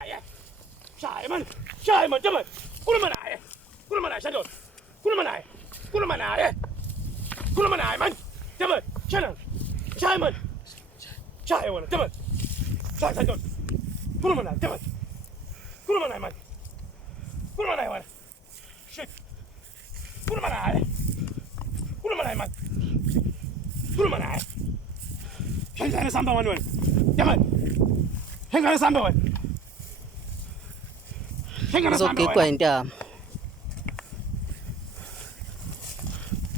Simon, Simon, Simon, kulmanaye, kulmanaye, Simon, kulmanaye, kulmanaye, kulmanaye, man, Simon, Simon, Simon, Simon, Simon, Simon, kulmanaye, Simon, kulmanaye, man, kulmanaye, man, shit, kulmanaye, kulmanaye, man, kulmanaye, hengane samba man, Simon, hengane samba man. Uzogigwa intama.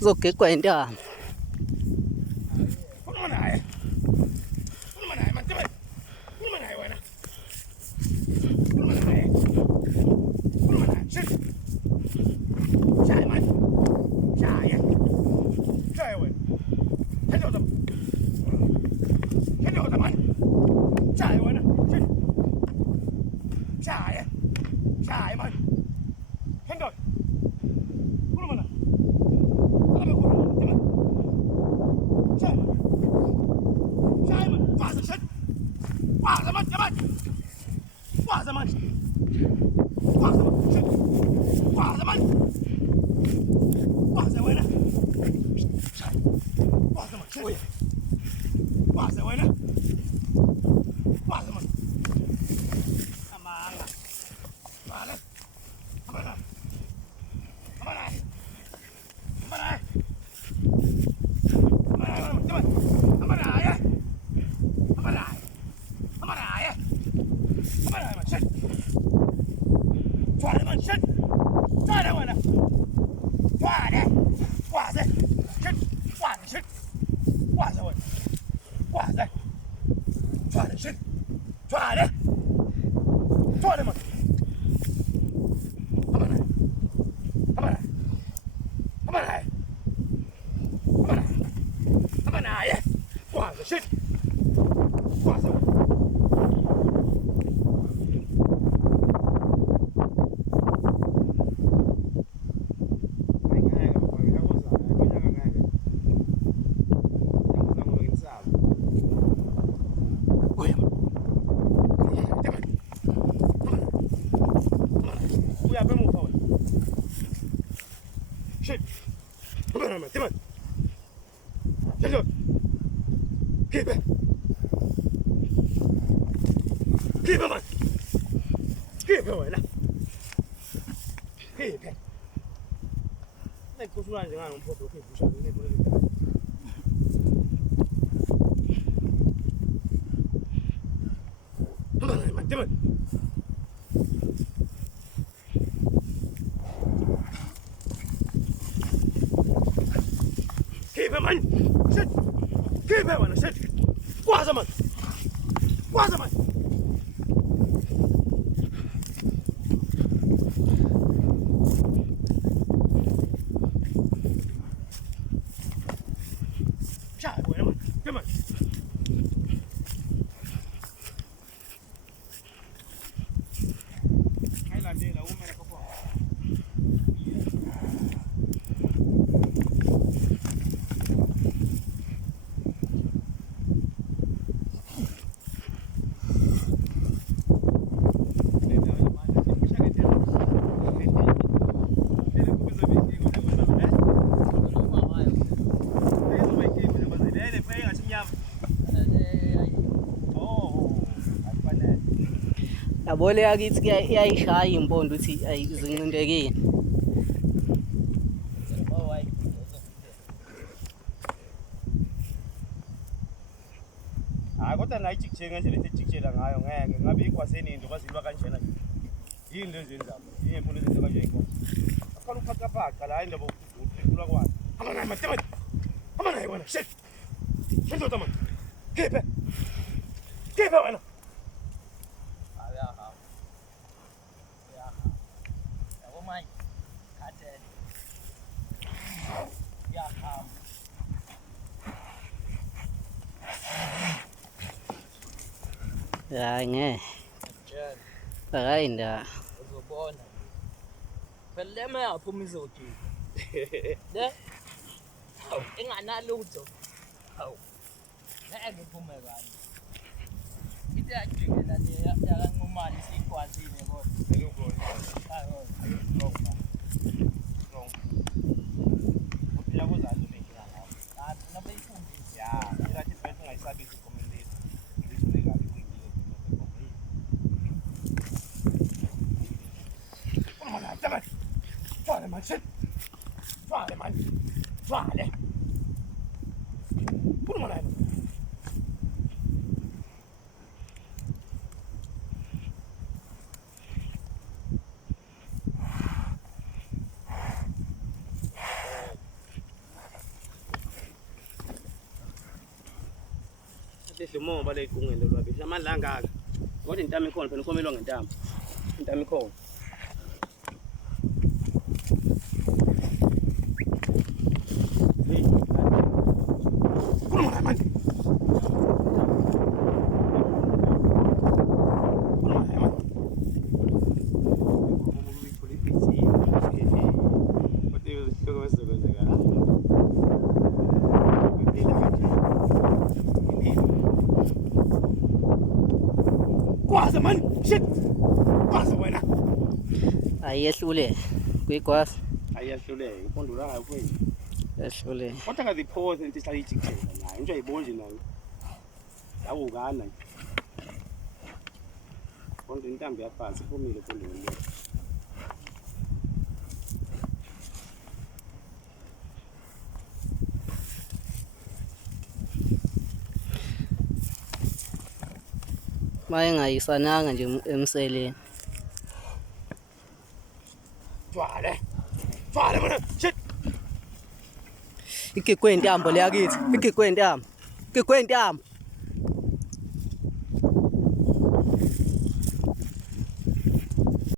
Uzogigwa intama. Khuluma naye. Khuluma naye man, khuluma naye wena. Khuluma naye. Khuluma naye. Shit. Shaya man. Shaya. Shaya wena. Hendoda. Hendoda man. Shaya wena. Shit. Shaya. Shaya man. Hendoda. Khuluma naye. Yabo le yakithi iyayishaya impondo uthi ayizincindekile. Hayi kodwa nayijikje ngendlela ejikjela ngayo ngeke ngabe ikwasenindo kwaziba kanjena nje. Yini lezenzaba? Yimfundo izinto kanje inkomo. Akhala uphaqaphaqa la indaba ukukhulula kwayo. Hamba naye matemati. Hamba naye wena. Shit. Hendoda man. Kepe. Kepe wena. Ya nge. Akainda. Uzobona. Phela lema yaphuma izothi. Le. Hawu, enganalutho. Hawu. Ngeke kuphume kahle. Into yajikela le yakanqumani sikwa man, shit. Swale man. Swale. Put him on that. Mo bale kungendo lwabi amandla angaka kodwa intamo ikhona phela ukomelwa ngentamo intamo ikhona hey kuluma man kuluma man kwaza man shit kwaza wena ayehlule kwigwasi ayahluleke impondula ngayo kwini yehlule kodwa ngaziphoze into ihlala ijikela nayo into ayibonje nayo yawukana konke intambo yaphansi iphumile pondweni mayengayisananga nje emseleni Swale mana shit igigwe intambo leyakithi igigwe intambo